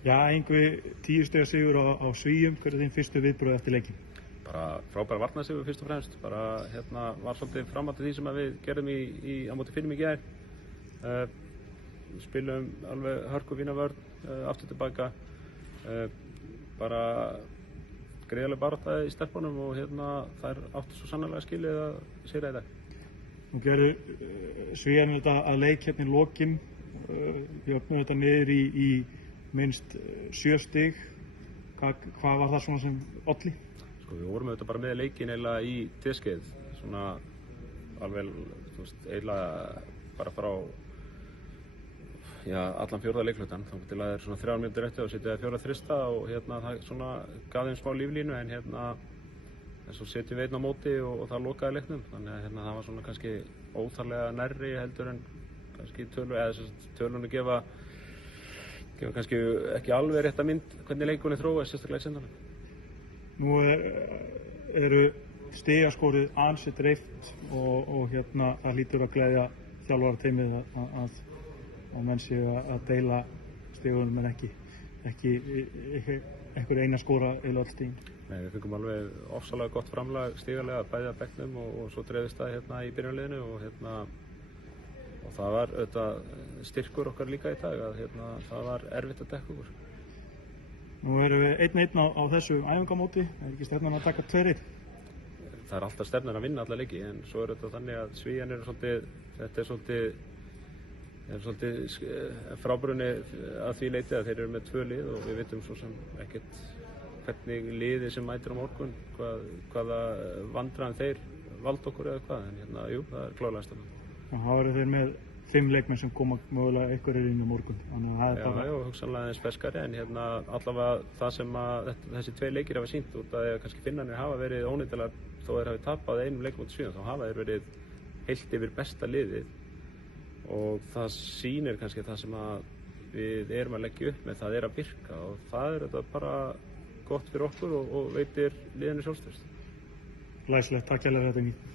Já, Yngvi, 10 stiga sigur á Svíum, hver er þín fyrstu viðbrögð eftir leikin? Bara frábær varnarsigur fyrst og fremst, bara var svolítið framhald því sem við gerðum á móti Finnum í gær. Spilum alveg hörku fína vörn, aftur tilbaka, bara greiðarleg barátta í stelpunum og þær áttu svo sannarlega skilið að sigra í dag. Nú gerðu Svíjarnir þetta að leik hérna í lokin, jöfnuðu þetta niður í minnst 7 stig. Hvað var það svona sem olli? Sko, við vorum auðvitað bara með leikinn eiginlega í teskeið, svona alveg, eiginlega bara frá allan fjórða leiklutan, þá til að það er svona 3 mínútur eftir og setja fjórða þrista og það svona gaf þeim smá líflínu en svo setjum við einn á móti og það lokaði leiknum, þannig að það var svona kannski óþarlega nærri heldur en kannski tölunni gefa kannski ekki alveg rétta mynd hvernig leikunni þróaðist, sérstaklega í seinni. Nú eru stigaskorið ansi dreift og það hlýtur að gleðja þjálfarateymið að menn séu að deila stigunum en ekki einhver eina skora eða öll stigin. Nei, við fengum alveg ofsalega gott framlag stigalega bæði að bekknum og svo dreifist það í byrjunarliðinu og það var auðvitað styrkur okkar líka í dag að það var erfitt að dekka okkur. Nú erum við 1-1 á þessu æfingamóti, ekki stefnan að taka 2-1? Það er alltaf stefnan að vinna alla leiki en svo er þetta þannig að Svíjan þetta er svolítið frábrunni að því leiti að þeir eru með 2 lið og við vitum svo sem ekkert hvernig liðið sem mætir á morgun, hvaða vandræðum þeir valda okkur eða hvað, en jú, það er klárlega stefnan. Það eru þeir með 5 leikmenn sem koma mögulega einhverjir inn á morgun. Já, hugsanlega eins ferskari en allavega það sem þessi 2 leikir hafa sýnt út að kannski Finnarnir hafa verið ónýtilega þó þeir hafi tapað einum leik móti Svíum, þá hafa þeir verið heilt yfir besta liðið og það sýnir kannski það sem við erum að leggja upp með, það er að virka og það er þetta bara gott fyrir okkur og veitir liðinu sjálfstraust. Glæsilegt, takk hérlega fyrir þetta.